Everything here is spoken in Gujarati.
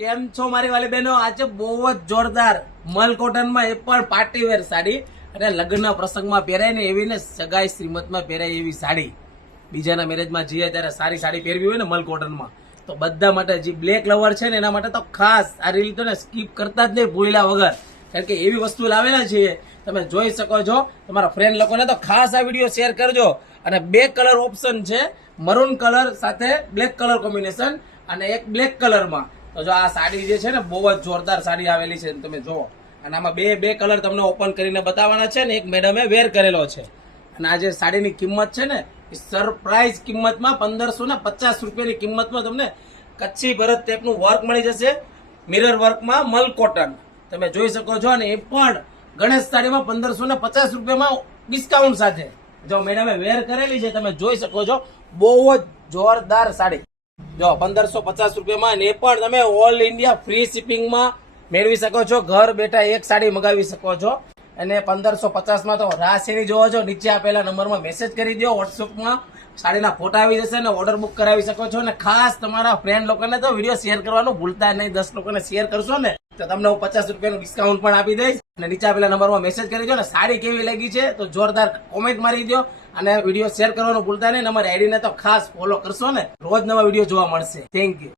કેમ છો મારી વાલી બહેનો? આજે બહુ જ જોરદાર મલ કોટનમાં એ પણ પાર્ટી વેર સાડી અને લગ્ન પ્રસંગમાં પહેરાય ને એવી ને સગાઈ શ્રીમતમાં પહેરાય એવી સાડી. બીજાના મેરેજમાં જઈએ ત્યારે સારી સાડી પહેરવી હોય ને મલ કોટનમાં તો બધા માટે જે બ્લેક લવર છે ને એના માટે તો ખાસ આ રીલ તો ને સ્કીપ કરતા જ નહીં ભૂલ્યા વગર, કારણ કે એવી વસ્તુ લાવેલા છીએ તમે જોઈ શકો છો. તમારા ફ્રેન્ડ લોકોને તો ખાસ આ વિડીયો શેર કરજો. અને બે કલર ઓપ્શન છે, મરૂન કલર સાથે બ્લેક કલર કોમ્બિનેશન અને એક બ્લેક કલરમાં. તો જો આ સાડી જે છે ને બહુ જ જોરદાર સાડી આવેલી છે તમે જુઓ. અને આમાં બે કલર તમને ઓપન કરીને બતાવવાના છે ને એક મેડમે વેર કરેલો છે. અને આ જે સાડીની કિંમત છે ને એ સરપ્રાઈઝ કિંમતમાં 1550 રૂપિયાની કિંમતમાં તમને કચ્છી ભરત ટેપનું વર્ક મળી જશે, મિરર વર્કમાં મલ કોટન તમે જોઈ શકો છો. અને એ પણ ગણેશ સાડીમાં 1550 રૂપિયામાં ડિસ્કાઉન્ટ સાથે જો મેડમે વેર કરેલી છે તમે જોઈ શકો છો. બહુ જ જોરદાર સાડી જો 1550 રૂપિયામાં, એ પણ તમે ઓલ ઇન્ડિયા ફ્રી શિપિંગમાં મેળવી શકો છો. ઘર બેઠા એક સાડી મગાવી શકો છો. અને 1550માં તો રાશિની જોવો છો. નીચે આપેલા નંબરમાં મેસેજ કરી દો, વોટ્સઅપમાં સાડીના ફોટા આવી જશે અને ઓર્ડર બુક કરાવી શકો છો. અને ખાસ તમારા ફ્રેન્ડ લોકોને તો વિડીયો શેર કરવાનું ભૂલતા નહીં. 10 લોકોને શેર કરશો ને તો તમને હું 50 રૂપિયાનું ડિસ્કાઉન્ટ પણ આપી દઈશ. અને નીચે આપેલા નંબરમાં મેસેજ કરી દો. અને સાડી કેવી લાગી છે તો જોરદાર કોમેન્ટ મારી દો અને વિડીયો શેર કરવાનું ભૂલતા નહીં. અમારી આઈડીને તો ખાસ ફોલો કરશો ને, રોજ નવા વિડીયો જોવા મળશે. Thank you.